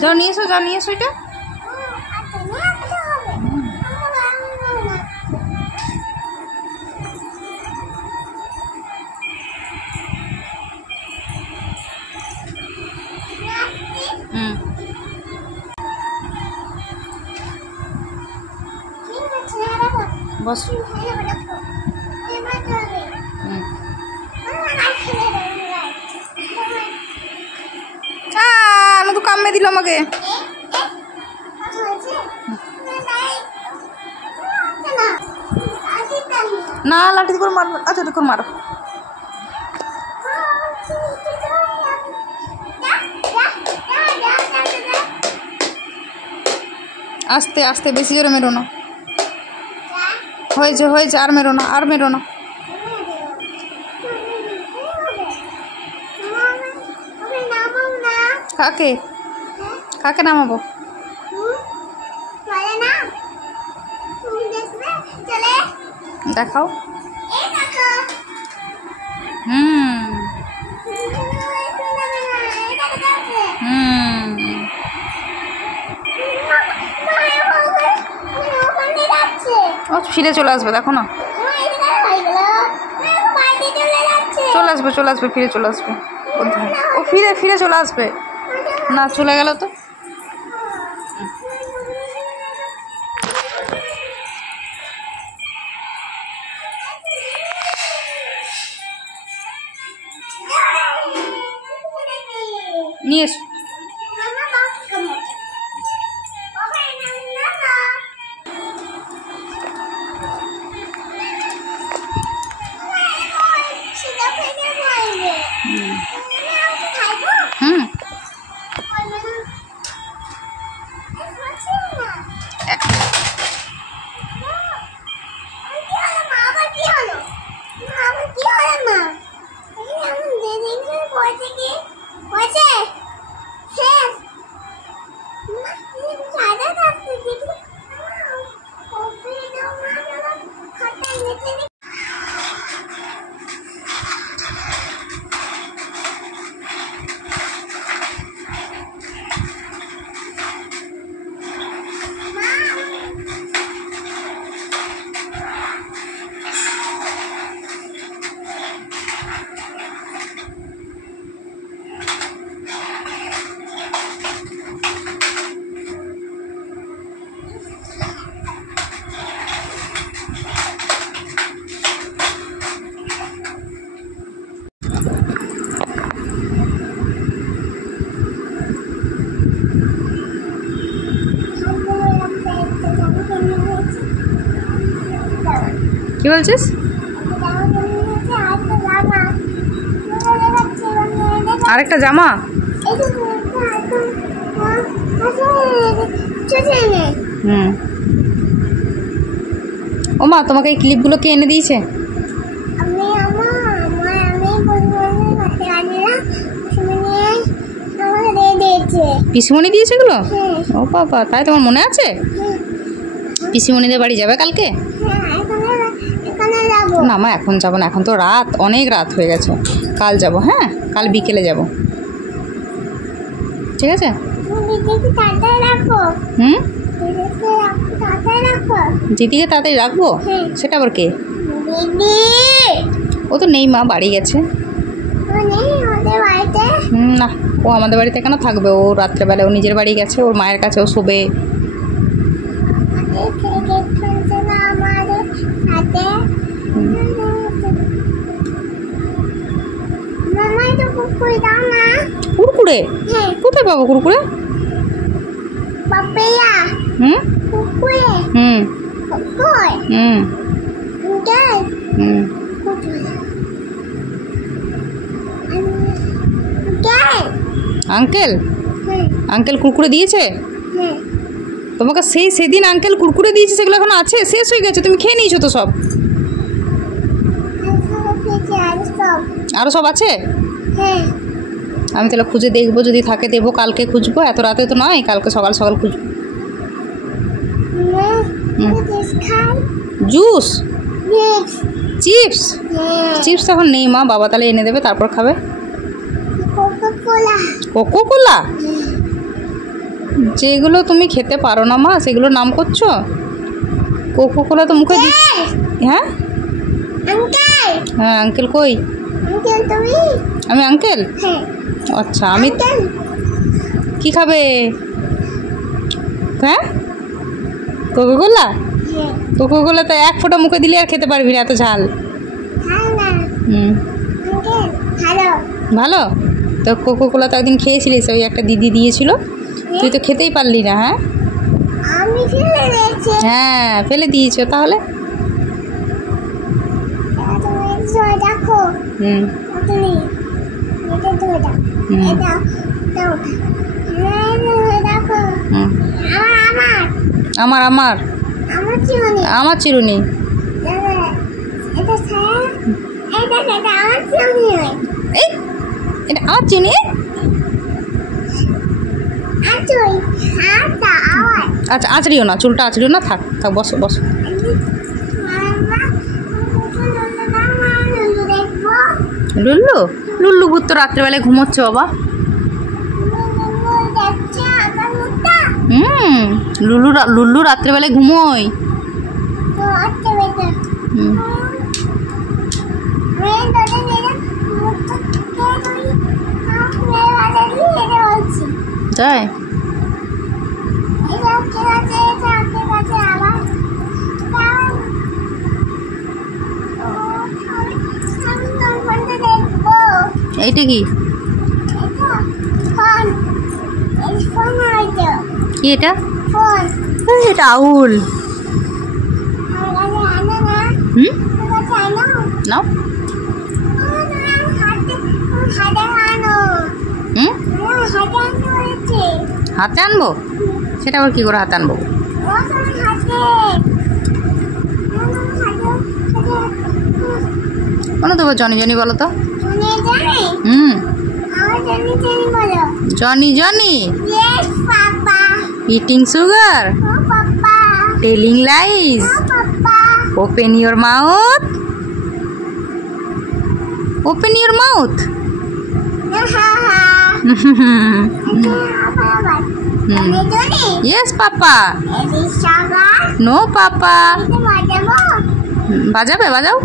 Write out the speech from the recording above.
যাও নিয়ে এসো, যাও নিয়ে এসো এটা। বস। তো কামড়ে দিল আমাকে। না লাঠি করে মারো। আচ্ছা দেখো মারো। আস্তে আস্তে, বেশি জোরে মেরো না। হয়েছে হয়েছে, আর মেরো না, আর মেরো না। কাকে কাকে নামাবো? দেখাও। ও ফিরে চলে আসবে, দেখো না। চলে আসবে চলে আসবে, ফিরে চলে আসবে। ও ফিরে ফিরে চলে আসবে। না চলে গেল তো। নিয়ে এসো। কি বলছিস? আরেকটা জামা? ও মা, তোমাকে এই ক্লিপগুলো কে এনে দিয়েছে? পিসিমণি দিয়েছে এগুলো? ও বাবা, তাই তোমার মনে আছে? পিসিমণিদের বাড়ি যাবে কালকে? না মা, এখন যাবো না, এখন তো রাত, অনেক রাত হয়ে গেছে। কাল যাব। হ্যাঁ, কাল বিকেলে যাব। ঠিক আছে। দিদিকে তাড়াতাড়ি রাখবো? সেটা আবার কে? ও তো নেই মা, বাড়ি গেছে। না, ও আমাদের বাড়িতে কেন থাকবে? ও রাত্রেবেলা ও নিজের বাড়ি গেছে, ওর মায়ের কাছে ও শোবে। কুরকুরে? কোথায় পাবো কুরকুরে? আঙ্কেল আঙ্কেল কুরকুরে দিয়েছে তোমাকে? সেদিন আঙ্কেল কুরকুরে দিয়েছে, সেগুলো এখন আছে? শেষ হয়ে গেছে? তুমি খেয়ে নিয়েছো তো সব? আরো সব আছে? আমি তাহলে খুঁজে দেখবো, যদি থাকে দেবো, কালকে খুঁজবো। এত রাতে তো নয়, কালকে সকাল সকাল খুঁজবো। জুস? চিপস? চিপস এখন নেই মা, বাবা তাহলে এনে দেবে, তারপর খাবে। Coca Cola? যেগুলো তুমি খেতে পারো না মা সেগুলো নাম করছো। কোকো কোলা তো মুখে হ্যাঁ হ্যাঁ আঙ্কেল কই? আমি আঙ্কেল? আচ্ছা আমি কি খাবে? হ্যাঁ কোকো কোলা? কোকো কোলা তো এক ফোঁটা মুখে দিলে আর খেতে পারবি না, এত ঝাল। ভালো তো। কোকো কোলা তো একদিন খেয়েছিলিস, ওই একটা দিদি দিয়েছিল, তুই তো খেতেই পারলি না। হ্যাঁ হ্যাঁ ফেলে দিয়েছো তাহলে। আমার আমার আমার চিরুনি। এটা আমার চিনি। আচ্ছা আঁচড়িও না, চুলটা আঁচড়িও না, থাক থাক, বসো বসো। লুল্লু লুল্লু ভূত তো রাত্রেবেলায় ঘুমোচ্ছে বাবা। লুল্লু লুল্লু রাত্রেবেলায় ঘুমোয়। তাই এইটা কি? কি এটা? এটা আউল। নাও। হাতে আনবো? সেটা আবার কি করে হাতে আনবো? বলো তো জনি জনি বলো তো। Johnny Johnny. Eating sugar, telling lines, open your mouth, open your mouth. Yes, Papa. No, Papa. বাজাবে বাজাও।